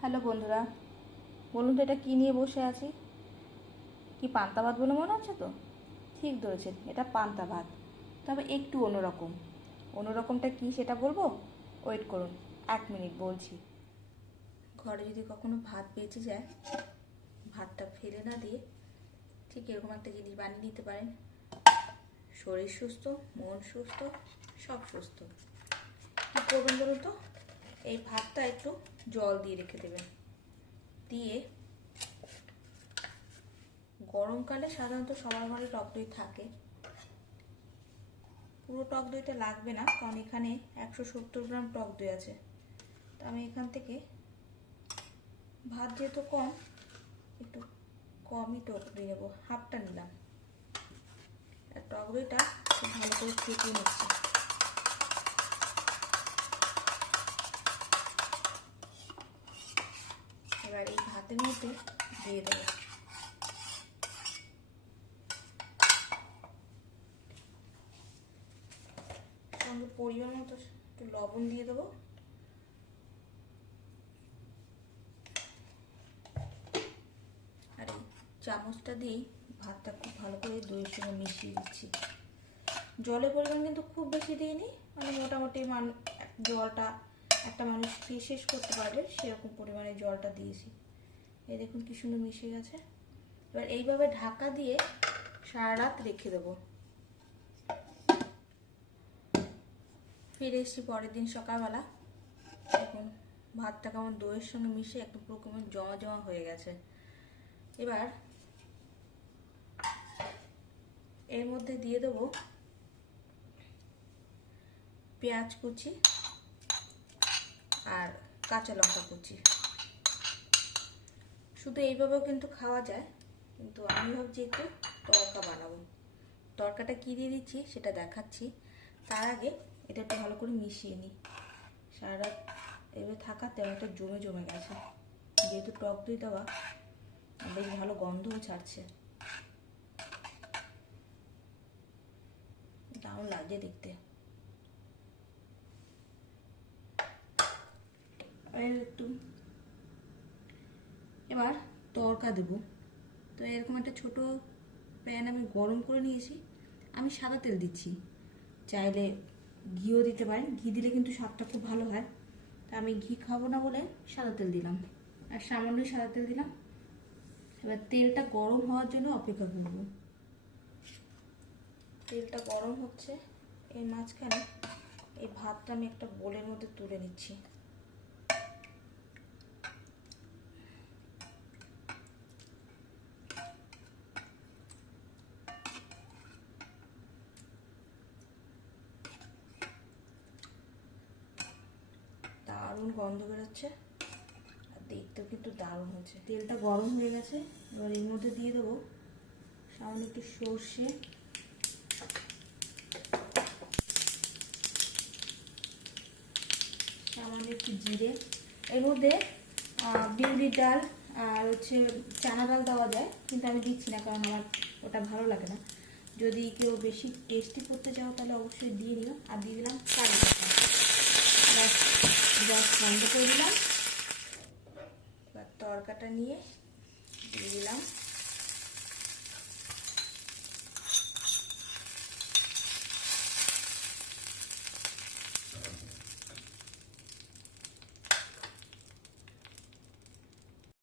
Hello বন্ধুরা, বলুন তো এটা কী নিয়ে বসে আছি? কি পান্তা ভাত বলে মনে হচ্ছে তো? ঠিক ধরেছেন, এটা পান্তা ভাত। তবে একটু অন্যরকম। অন্যরকমটা কী সেটা বলব? ওয়েট করুন, এক মিনিট বলছি। ঘরে যদি কখনো ভাত বেঁচে যায়, ভাতটা ফেলে না দিয়ে ঠিক এরকম একটা জিনিস বানিয়ে নিতে পারেন। শরীর সুস্থ, মন সুস্থ, সব সুস্থ। কী করবেন বলুন তো? এই ভাতটা একটু জল দিয়ে রেখে দেবেন। দিয়ে গরমকালে সাধারণত সবার ঘরে টক দই থাকে। পুরো টক দইটা লাগবে না, কারণ এখানে একশো সত্তর গ্রাম টক দই আছে। তো আমি এখান থেকে ভাত যেহেতু কম, একটু কমই টক দই নেব, হাফটা নিলাম। আর টক দইটা ভালো করে ফেটিয়ে নিচ্ছি। এই মধ্যে দিয়ে দেবো সঙ্গে পরিমাণ মতো একটু লবণ দিয়ে দেবো আর চামচটা দিয়েই ভাতটা খুব ভালো করে দইয়ের সঙ্গে মিশিয়ে দিচ্ছি। জলের পরিমাণ কিন্তু খুব বেশি দিইনি মানে মোটামুটি মান জলটা একটা মানুষ খেয়ে শেষ করতে পারবে সেরকম পরিমাণে জলটা দিয়েছি। এই দেখুন কি সুন্দর মিশে গেছে। এবার এইভাবে ঢাকা দিয়ে সারা রাত রেখে দেবো। ফিরে এসেছি পরের দিন সকালবেলা। দেখুন, ভাতটা কেমন দইয়ের সঙ্গে মিশে একটু পুরো কেমন জমা জমা হয়ে গেছে। এবার এর মধ্যে দিয়ে দেবো পেঁয়াজ কুচি আর কাঁচা লঙ্কা কুচি। শুধু এইভাবেও কিন্তু খাওয়া যায়, কিন্তু আমি ভাবছি একটু তরকা বানাবো। তরকাটা কী দিয়ে দিচ্ছি সেটা দেখাচ্ছি। তার আগে এটা একটু ভালো করে মিশিয়ে নিই। সারা এভাবে থাকাতে অনেকটা জমে জমে গেছে। যেহেতু টক দই দেওয়া, বেশ ভালো গন্ধও ছাড়ছে। দারুণ লাগছে দেখতে। একটু এবার তড়কা দেব। তো এরকম একটা ছোট প্যান আমি গরম করে নিয়েছি। আমি সাদা তেল দিচ্ছি। চাইলে ঘিও দিতে পারেন। ঘি দিলে কিন্তু স্বাদটা খুব ভালো হয়। তা আমি ঘি খাব না বলে সাদা তেল দিলাম। আর সামান্যই সাদা তেল দিলাম। এবার তেলটা গরম হওয়ার জন্য অপেক্ষা করব। তেলটা গরম হচ্ছে। এই মাঝখানে এই ভাতটা আমি একটা বোলের মধ্যে তুলে নিচ্ছি। দারুণ গন্ধ বেরোচ্ছে। আর দেখতেও কিন্তু দারুণ হচ্ছে তেলটা গরম হয়ে গেছে, এবার এর মধ্যে দিয়ে দেবো সামান্য একটু সর্ষে। সামান্য একটু জিরে। এর মধ্যে বিউলির ডাল আর হচ্ছে চানা ডাল দেওয়া যায়, কিন্তু আমি দিচ্ছি না কারণ আমার ওটা ভালো লাগে না। যদি কেউ বেশি টেস্টি করতে চাও তাহলে অবশ্যই দিয়ে দিও আর দিয়ে দিলাম কারি গ্যাস বন্ধ করে দিলাম। এবার তরকাটা নিয়ে দিয়ে দিলাম।